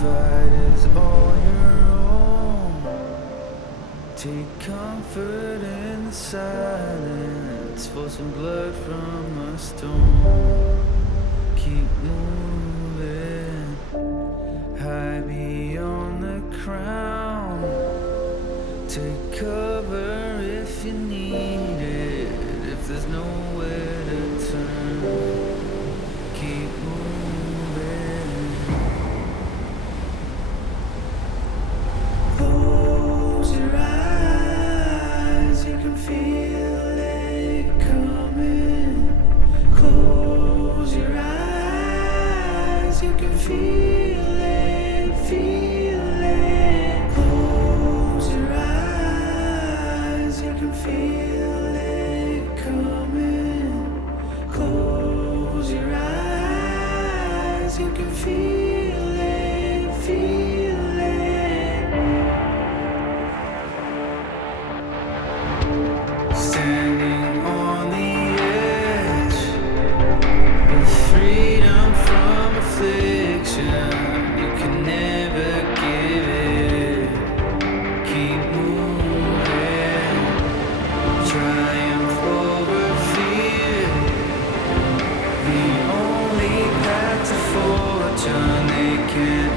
fight is all your own. Take comfort in the silence, for some blood from a stone. Keep moving, high beyond the crown. Take cover if you need it, if there's nowhere to turn. Keep moving. Close your eyes, you can feel it coming. Close your eyes, you can feel it, feel it. Close your eyes, you can feel it coming. Close your eyes, you can feel it, feel it. Standing on the edge of freedom from affliction, you can never give it. Keep moving, triumph over fear. The only path to fortune, they can